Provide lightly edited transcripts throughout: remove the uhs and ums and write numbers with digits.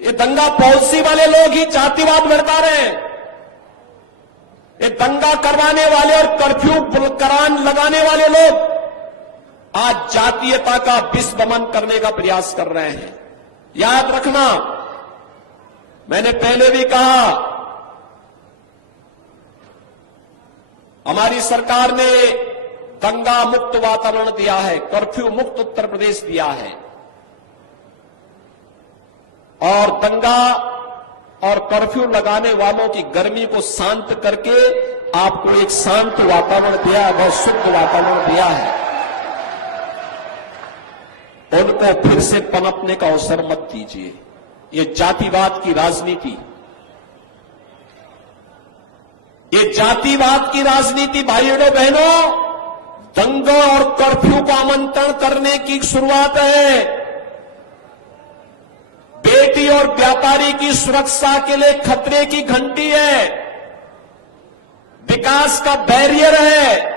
ये दंगा पॉलिसी वाले लोग ही जातिवाद भड़का रहे हैं। ये दंगा करवाने वाले और कर्फ्यू करान लगाने वाले लोग आज जातीयता का विस्मरण करने का प्रयास कर रहे हैं। याद रखना, मैंने पहले भी कहा, हमारी सरकार ने दंगा मुक्त वातावरण दिया है, कर्फ्यू मुक्त उत्तर प्रदेश दिया है और दंगा और कर्फ्यू लगाने वालों की गर्मी को शांत करके आपको एक शांत वातावरण दिया है, बहुत शुद्ध वातावरण दिया है। उनको फिर से पनपने का अवसर मत दीजिए। ये जातिवाद की राजनीति, ये जातिवाद की राजनीति भाइयों बहनों, दंगों और कर्फ्यू को आमंत्रण करने की शुरुआत है। बेटी और व्यापारी की सुरक्षा के लिए खतरे की घंटी है, विकास का बैरियर है।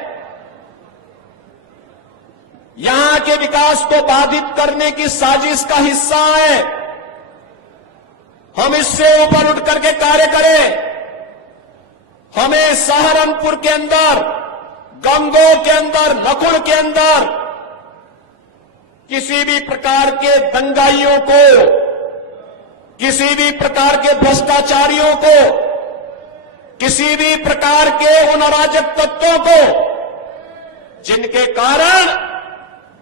यहां के विकास को बाधित करने की साजिश का हिस्सा है। हम इससे ऊपर उठ करके कार्य करें। हमें सहारनपुर के अंदर, गंगोह के अंदर, नकुड़ के अंदर किसी भी प्रकार के दंगाइयों को, किसी भी प्रकार के भ्रष्टाचारियों को, किसी भी प्रकार के उन अराजक तत्वों को जिनके कारण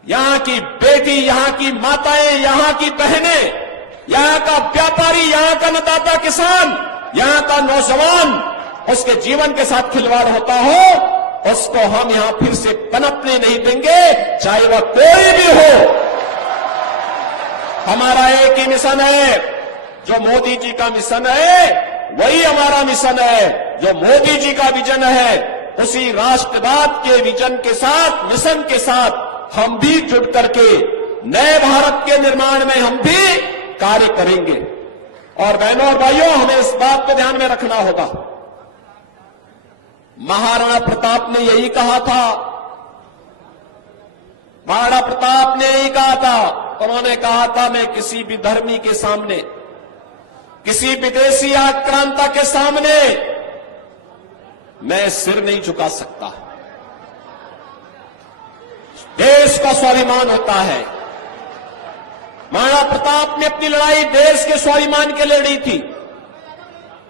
यहां की बेटी, यहां की माताएं, यहां की बहनें, यहां का व्यापारी, यहां का अन्नदाता किसान, यहां का नौजवान, उसके जीवन के साथ खिलवाड़ होता हो, उसको हम यहां फिर से पनपने नहीं देंगे, चाहे वह कोई भी हो। हमारा एक ही मिशन है, जो मोदी जी का मिशन है वही हमारा मिशन है। जो मोदी जी का विजन है, उसी राष्ट्रवाद के विजन के साथ, मिशन के साथ हम भी जुड़ करके नए भारत के निर्माण में हम भी कार्य करेंगे। और बहनों और भाइयों, हमें इस बात को ध्यान में रखना होगा, महाराणा प्रताप ने यही कहा था, महाराणा प्रताप ने यही कहा था। उन्होंने कहा था, मैं किसी भी धर्मी के सामने, किसी विदेशी आक्रांता के सामने मैं सिर नहीं झुका सकता। देश का स्वाभिमान होता है। महाराणा प्रताप ने अपनी लड़ाई देश के स्वाभिमान के लिए लड़ी थी,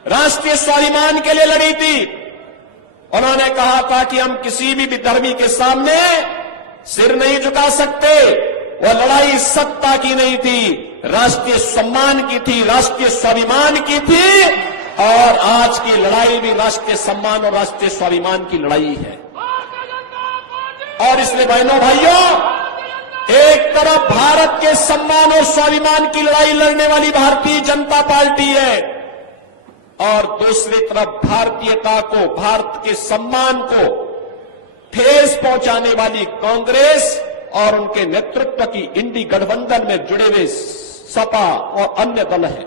राष्ट्रीय स्वाभिमान के लिए लड़ी थी। उन्होंने कहा था कि हम किसी भी विधर्मी के सामने सिर नहीं झुका सकते। वह लड़ाई सत्ता की नहीं थी, राष्ट्रीय सम्मान की थी, राष्ट्रीय स्वाभिमान की थी। और आज की लड़ाई भी राष्ट्रीय सम्मान और राष्ट्रीय स्वाभिमान की लड़ाई है। और इसलिए बहनों भाइयों, एक तरफ भारत के सम्मान और स्वाभिमान की लड़ाई लड़ने वाली भारतीय जनता पार्टी है और दूसरी तरफ भारतीयता को, भारत के सम्मान को ठेस पहुंचाने वाली कांग्रेस और उनके नेतृत्व की इंडी गठबंधन में जुड़े हुए सपा और अन्य दल हैं।